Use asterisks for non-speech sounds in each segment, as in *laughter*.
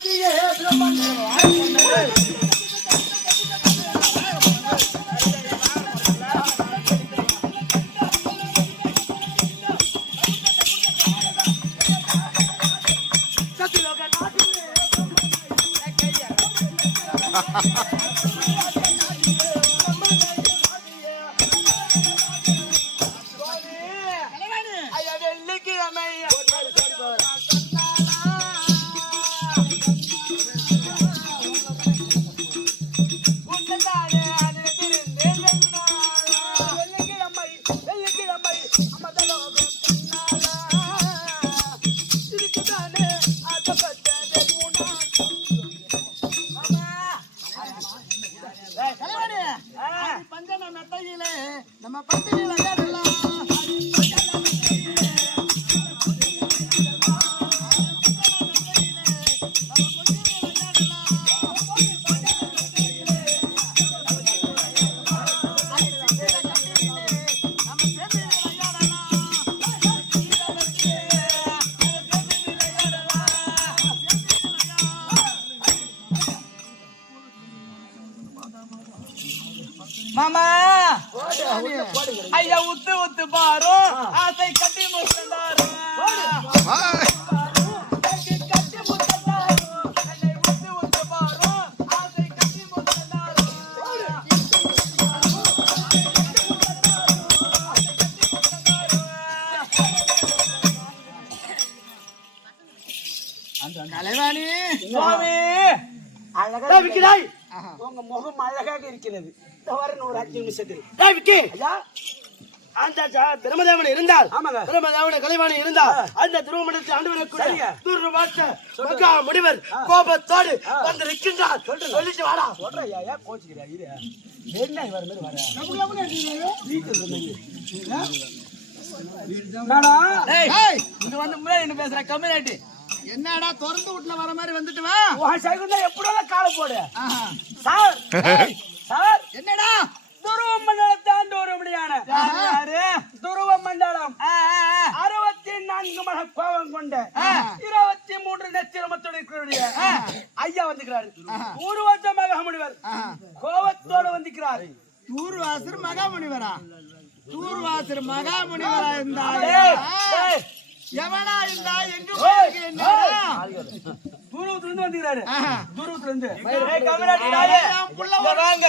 ஐயா ஐயா உத்து உத்து பாரு. ஆசை கட்டி முத்தந்தாரு கட்டி முத்தந்தாரு என்னை உத்து உத்து பாரு. ஆசை கட்டி முத்தந்தாரு தலைவாணி. சுவாமி. அழகா விக்கிறாய் உங்க முகம் அழகாக இருக்கிறது. இந்த ஒரு அஞ்சு நிமிஷத்தில். டேய் விக்கி. ஐயா அந்த பிரம்மதேவன் இருந்தால். பிரம்மதேவன கலைவாணி இருந்தால் அந்த திருமணத்தை ஆண்டு வரக்கூடிய சரிங்க. துர்வாச மகா முடிவர் கோபத்தோடு வந்து நிற்கின்றார் சொல்லிட்டு வாடா. சொல்றேன் ஐயா ஏன் கோச்சுக்கிறா இது என்ன வர மாதிரி வர? ஏய். இங்க வந்து முன்னாடி என்ன பேசுற கம்யூனிட்டி என்னடா திறந்து வீட்டுல வர மாதிரி வந்துட்டு வா. உன் சைகுந்தா எப்படியெல்லாம் காலை போடு. Sir sir. என்னடா? துருவ மண்டலத்தான் நட்சத்திரமத்துடைய ஐயா வந்துக்கிறாரு ஒரு வருஷமாக முடிவர் கோபத்தோடு வந்திருக்கிறார். தூர்வாசர் மகாமுனிவரா? தூர்வாசர் மகாமுனிவரா இருந்தா டேய், டேய், எவனா இருந்தா எங்க? தூரத்துல இருந்து வந்துக்கிறாரு. தூரத்துல இருந்து. வாங்க.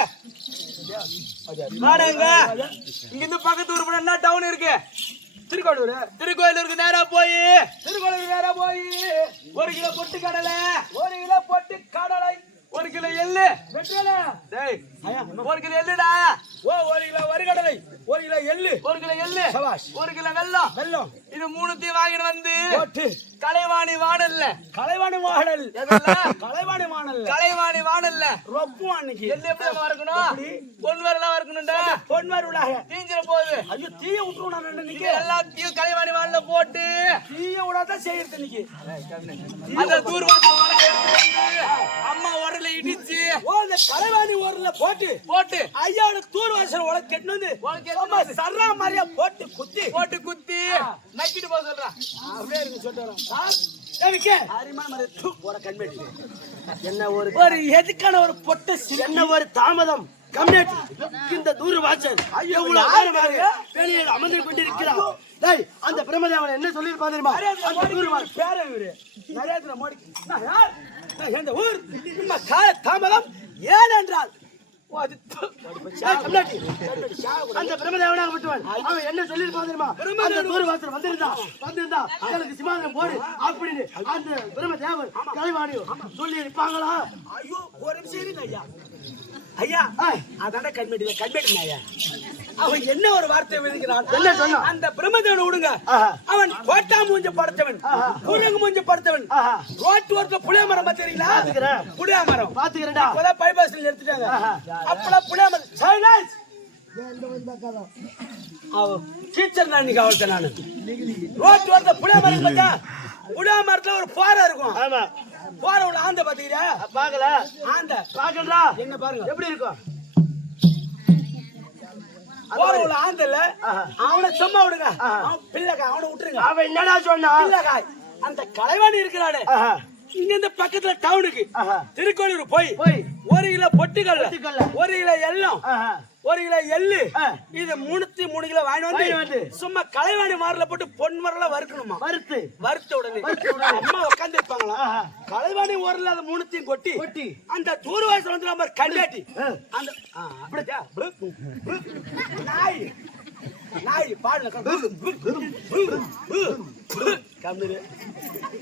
வாடங்க இங்க. இருந்து பக்கத்து ஊர் என்ன டவுன் இருக்கு? திருக்கோளூர். திருக்கோயிலூருக்கு நேரா போய் திருக்கோளூர் வேற போய் ஒரு கிலோ பொட்டு கடலை ஒரு கிலோ போட்டு கடலை ஒரு கிலோ எள்ளு வெற்றியல டேய் ஒரு கிலோ எள்ளுடா ஓ ஒரு கிலோ வறுகடலை ஒரு கிலோ எள்ளு ஒரு கிலோ எள்ளு சபாஷ். ஒரு கிலோ வெல்லம் வெல்லம் இது மூணுத்தையும் வாங்கிட்டு வந்து போட்டு கலைவாணி வாணல்ல கலைவாணி மாடல்? கலைவாணி மாடல் கலைவாணி வாணல்ல ரொப்பும் அன்னைக்கு. எள்ளு எப்படி வறுக்கணும்? பொன் வரலாம் வறுக்கணும்டா. பொன்மாரி உள்ளாக தீஞ்சிர போகுது ஐயோ தீய விட்டுருவோம் நான் இன்னைக்கு எல்லாத்தையும் கலைவாணி வாணல்ல போட்டு. தீய விடாதான் செய்யறது இன்னைக்கு அந்த தூர் வாசல் வாழை எடுத்து வந்து அம்மா உரல இடிச்சு. ஓ கலைவாணி ஊர்ல போட்டு. போட்டு. ஐயாவோட தூர் வாசல் உனக்கு கெட்டு வந்து சும்மா சர்ரா மாதிரியா போட்டு குத்தி. போட்டு குத்தி. நக்கிட்டு போக சொல்றான் அப்படியே இருக்கு சொல்லிட்டு கண்மேட்டி என்ன ஒரு ஒரு எதுக்கான ஒரு பொட்டு என்ன ஒரு தாமதம்? இந்த தூர வாசல் எவ்வளவு நேரமாக வெளியில் அமர்ந்து கொண்டிருக்கிறார். டேய் அந்த பிரம்மதேவன் என்ன சொல்லியிருப்பா தெரியுமா? அந்த தூர வாசல். பேர இவரு. நரேந்திர மோடி யார்? இந்த ஊர்? நம்ம கால தாமதம் ஏன் அந்த பிரம்மதேவனாக விட்டுவன் அவன் என்ன சொல்லியிருப்பான் தெரியுமா? அந்த தூர வாசல் வந்திருந்தா வந்திருந்தா எனக்கு சிமாதனம் போடு அப்படின்னு அந்த பிரம்மதேவன் கலைவாணியும் சொல்லி இருப்பாங்களா ஐயோ ஒரு நிமிஷம் ஐயா. ஐயா அதான கண்மேட்டி கண்மேட்டி ஐயா அவன் என்ன ஒரு வார்த்தை விதிக்கிறான் என்ன சொன்னான்? அந்த பிரம்மதேவனை விடுங்க. அவன் கோட்டா மூஞ்ச படுத்தவன் குரங்கு மூஞ்ச படுத்தவன். ரோட்டு ஓரத்துல புளிய மரம் பாத்துக்கிறேன். புளிய மரம். பைபாஸ்ல எடுத்துட்டாங்க. ஆஹா. அப்பெல்லாம் புளிய மரம். டீச்சர் நான் இன்னைக்கு அவள்கிட்ட நானு. ரோட்டு ஓரத்துல புளிய மரம் பார்த்தா புளிய மரத்துல ஒரு பாறை இருக்கும். ஆமா. பாறை உள்ள ஆந்த பாத்தீங்களா பாக்கல. ஆந்த. பாக்கலடா. என்ன பாருங்க. எப்படி இருக்கும்? போற உள்ள ஆந்தல்ல அவனை சும்மா விடுங்க. அவன் பிள்ளைக்காய் அவனை விட்டுருங்க. அவன் என்னடா சொன்னா பிள்ளைக்காய். அந்த கலைவாணி இருக்கிறானே. இங்க இந்த பக்கத்துல டவுனுக்கு. திருக்கோளூர் போய் போய். ஒரு கிலோ பொட்டுக்கல்ல. ஒரு கிலோ எல்லம். ஒரு கிலோ எள்ளு. இது மூணுத்தி மூணு கிலோ வாங்கி வந்து. சும்மா கலைவாணி மாறல போட்டு பொன் மரல வறுக்கணுமா வறுத்து வறுத்த உடனே. அம்மா உட்கார்ந்து இருப்பாங்களா. கலைவாணி ஓரல அதை மூணுத்தையும் கொட்டி கொட்டி. அந்த தூர்வாசல் வந்து நம்ம கண்டாட்டி. அந்த. நாய் நாய் பாடுல கம்மிரு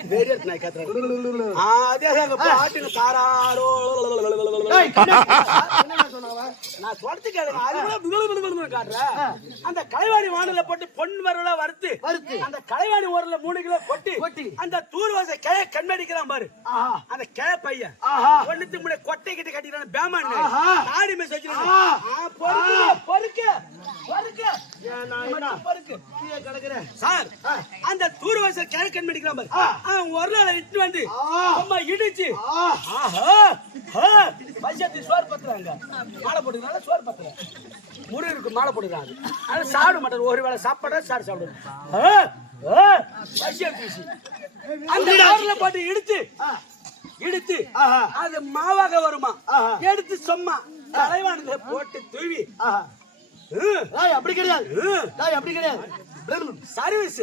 வேறு நாய் கத்துறாங்க ஆ, அதே. என்னடா சொன்னாவ? நான் சொல்றது கேளுங்க அந்த கலைவாணி வானல போட்டு பொன் மரல வறுத்து. அந்த கலைவாணி ஓரல மூணு கிலோ கொட்டி கொட்டி. அந்த தூர்வாச கிளைய கண்மடிக்கிறான் பாரு. அந்த கிளை பையன். ஒண்ணுத்துக்கு முன்னாடி கொட்டை கிட்ட கட்டிக்கிறான் பேமான். நாடி மேஸ் வச்சிருக்கான். பொறுக்கு பொறுக்கு. சார். அந்த தூர்வாச கிளை கண்மடிக்கிறான் பாரு. அவன் ஒரு நாள் இட்டு வந்து. அம்மா இடிச்சு. ஆஹா. பைசாத்தி சோறு பத்துறாங்க மாலை போட்டுக்கிறாங்க சோறு பத்துறாங்க முருகருக்கு மாலை போட்டுக்கிறாங்க அது சாப்பிட மாட்டாரு. ஒரு வேளை சாப்பாடா சார் சாப்பிடுவாங்க அந்த மாவுல போட்டு இடிச்சு. இடித்து. அது மாவாக வருமா. எடுத்து சும்மா தலைவானத்துல போட்டு தூவி. அப்படி கிடையாது. அப்படி கிடையாது. சர்வீஸ்.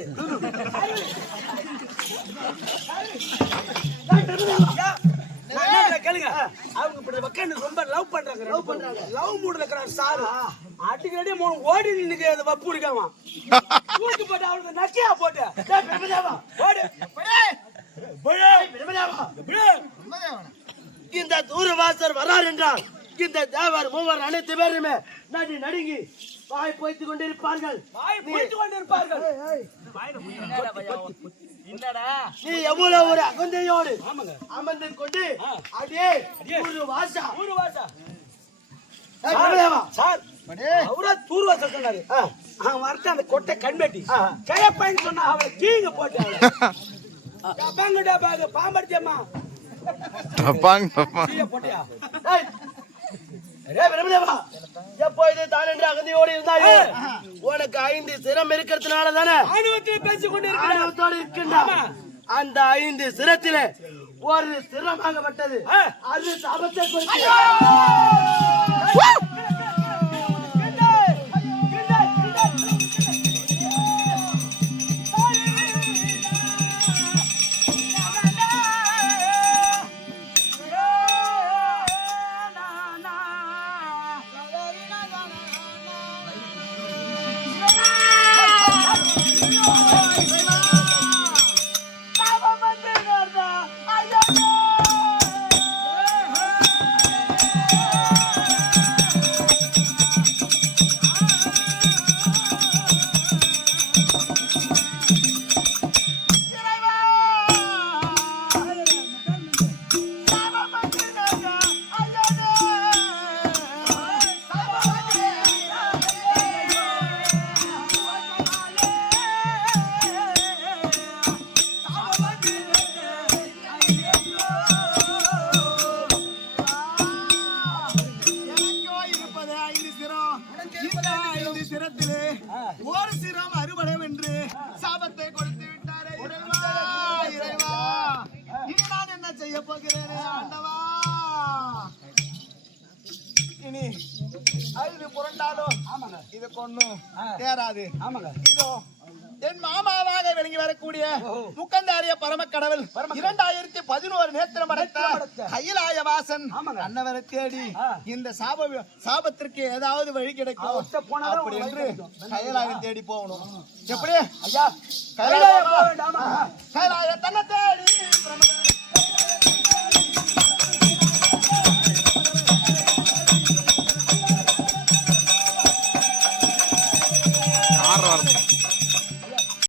கேளுங்க அவங்க இப்படி உட்காந்து ரொம்ப லவ் பண்றாங்க. லவ் பண்றாங்க. லவ் மூட்ல இருக்கிறாங்க சார் அடிக்கடி மூணு ஓடி நின்னுக்கு அது வப்பு இருக்காமா? *laughs* தூக்கி போட்டு அவனுக்கு நக்கியா போட்டு. ஓடு? இந்த தூரவாசர் வரார் என்றால் இந்த தேவர் மூவர் அனைத்து பேருமே நடி நடுங்கி வாய் போய்த்து கொண்டிருப்பார்கள். வாய் பிடித்து கொண்டிருப்பார்கள். நீ எவ்வளவு ஒரு அகந்தையோடு ஆமாங்க. அமர்ந்து கொண்டு ஆ. அடே அடே. ஒரு வாசா. ஊரு வாசா. சார் அவரா தூர் வாசல் சொன்னாரு. அவன் வரட்டு அந்த கொட்டை கண்பேட்டி. கிழப்பைன்னு சொன்னா அவளை கீங்க போட்டு *laughs* டப்பாங்க டப்பாங்க பாம்படிச்சம்மா பாங்க கீழே போட்டியா? ஏய், ஏய், பிரபுதேவா, எப்பொழுது தான் என்று அகந்தையோடு இருந்தாயோ? உனக்கு ஐந்து சிரம் இருக்கிறதுனால தானே? ஆணுவத்தில் பேசிக் கொண்டிருக்கிறார் ஆணவத்தோடு இருக்கின்றான். அந்த ஐந்து சிரத்திலே ஒரு சிரமாகப்பட்டது. அது சாபத்தை குறித்து ஐந்து சிரத்திலே ஒரு சிரம் அறுபடம் என்று சாபத்தை கொடுத்து விட்டாரே இறைவா. இனி நான் என்ன செய்ய போகிறேன் இனி ஐந்து புரண்டாலும் இது கொன்னும் தேராது. ஆமாங்க. இதோ என் மாமாவாக விளங்கி வரக்கூடிய முக்கந்தாரிய பரம கடவுள் இரண்டாயிரத்தி பதினோரு நேத்திரம் அடைத்த கைலாய வாசன். அன்னவரை தேடி. இந்த சாப சாபத்திற்கு ஏதாவது வழி கிடைக்கும். அப்படி என்று கைலாயம் தேடி போகணும். எப்படி? ஐயா? கைலாய தன்னை தேடி